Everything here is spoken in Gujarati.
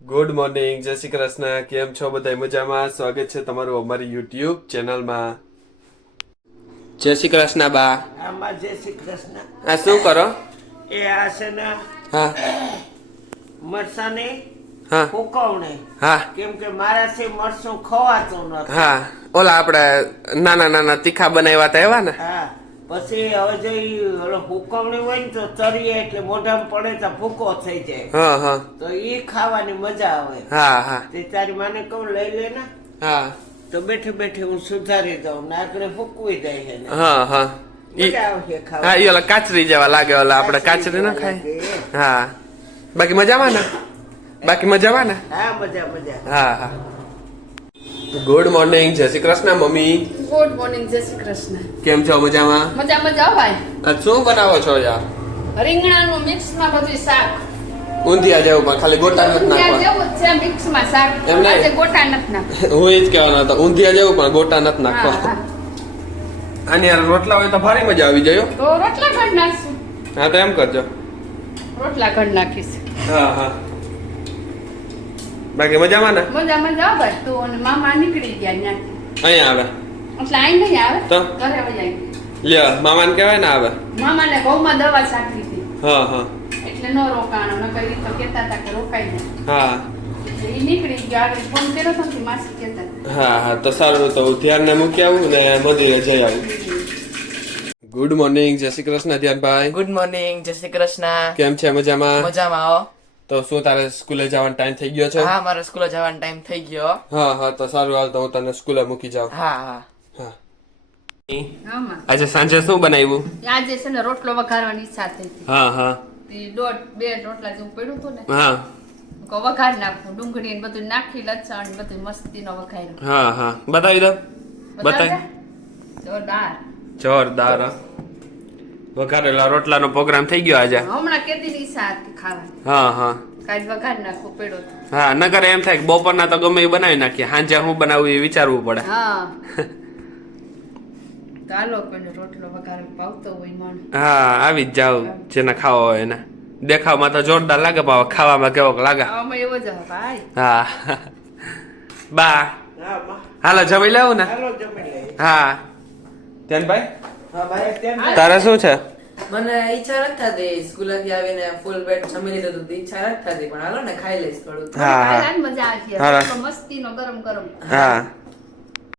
ગુડ મોર્નિંગ, જય શ્રી કૃષ્ણ. કેમ છો બધા? મજામાં? સ્વાગત છે તમારું અમારી યુટ્યુબ ચેનલમાં. જય શ્રી કૃષ્ણ બા. આમાં જય શ્રી કૃષ્ણ. આ શું કરો? એ આ છે ને હા મરસાની હા હુકવણી. હા કેમ કે મારાથી મરસું ખવાતું નથી. હા ઓલા આપણે નાના નાના તીખા બનાવ્યા હતા એવા ને? હા પછી હવે જો ઈ હુકવણી હોય ને તો તરીએ એટલે મોઢામાં પડે તો ભૂકો થઈ જાય. હા હા તો ઈ ખાવાની મજા આવે. હા હા તે તારી માને કહું લઈ લે ને, હા તો બેઠે બેઠે હું સુધારી દઉં ને આગળ ફૂકવી દે છે ને. હા હા મજા આવશે હા ખાવાની. એ ઓલા કાચરી જેવા લાગે, ઓલા આપણે કાચરી ના ખાય. હા બાકી મજામાં ને? બાકી મજામાં ને? હા મજા મજા. હા હા ગુડ મોર્નિંગ, જય Shri Krishna mummy. Good morning, જય શ્રી કૃષ્ણ. કેમ છો? મજામાં? મજા મજા ભાઈ. આ શું બનાવો છો યાર? રીંગણાનું મિક્સમાં બધું શાક. ઊંધિયા જેવું પણ ખાલી ગોટા નથી ઊંધિયા નાખવા. જેવું જ છે મિક્સમાં શાક. એમ નહીં. આજે ગોટા નથી નાખતા. હું એ જ કહેવાનો હતો, ઊંધિયા જેવું પણ ગોટા નથી હા, નાખવા. હા. આની યાર રોટલા હોય તો ભારી મજા આવી જાય હો. તો રોટલા ઘડ નાખશું. હા તો એમ કરજો. રોટલા ઘડ નાખીશ. હા હા બાકી મજામાં ને? મજા મજા ભાઈ. તું અને મામા નીકળી ગયા ત્યાંથી. અહીંયા આવે એટલે અહીં નહીં આવે. તો? ઘરે વજાય. લ્યો મામાને કહેવાય ને આવે. મામાને ઘઉંમાં દવા છાંટી હતી. હા હા એટલે ન રોકાણો. નકર ઈ તો કહેતા હતા કે રોકાઈ જાય. હા એટલે ઈ નીકળી ગયા. આગળ ફોન કર્યો હતો ને માસી કહેતા હતા. હા હા તો સારું, તો ધ્યાન ને મૂકી આવું ને મંદિરે જઈ આવું. ગુડ મોર્નિંગ, જય શ્રી કૃષ્ણ ધ્યાનભાઈ. ગુડ મોર્નિંગ, જય શ્રી કૃષ્ણ. કેમ છે? મજામાં? મજામાં આવો. તો શું તારે સ્કૂલે જવાનો ટાઈમ થઈ ગયો છે? હા, મારો સ્કૂલે જવાનો ટાઈમ થઈ ગયો. હા હા તો સારું, હાલ તો હું તને સ્કૂલે મૂકી જાઉં. હા હા. હા આમાં આજે સાંજે શું બનાવ્યું? આજે છે ને રોટલો વઘારવાની ઈચ્છા થઈ હતી. હા હા બે રોટલા જેવું પડ્યું હતું ને, હા તો વઘાર નાખું. ડુંગળી ને બધું નાખી, લસણ બધું મસ્તીનો વઘાર્યો. હા હા બતાવી દો. બતાવી. જોરદાર. જોરદાર હા. વઘારેલા રોટલાનો પ્રોગ્રામ થઈ ગયો આજે. હમણાં કેદી ની ઈચ્છા હતી ખાવાની. હા હા કાંઈ વઘાર નાખવું પડ્યો હતો. હા નકર એમ થાય કે બપોરના તો ગમે એ બનાવી નાખીએ, સાંજે હું બનાવું એ વિચારવું પડે. હા તો હાલો કોઈને રોટલો વઘાર પાવતો હોય મન. હા આવી જ જાવ, જેને ખાવા હોય એને. દેખાવમાં તો જોરદાર લાગે, પણ હવે ખાવામાં કેવો લાગે. આમાં એવો જ હોય ભાઈ. હા બા હા માં. હાલો જમી લેવું ને? હાલો જમી લઈએ. હા ધ્યાનભાઈ હા ભાઈ ત્યાં તારે શું છે? મને ઈચ્છા નથી થતી સ્કૂલેથી આવીને ફૂલ પેટ જમી લીધું હતું, ઈચ્છા નથી થતી, પણ હાલો ને ખાઈ લઈશ થોડું. હા હા ખાવાની મજા આવી. હા. મસ્તીનો ગરમ ગરમ. હા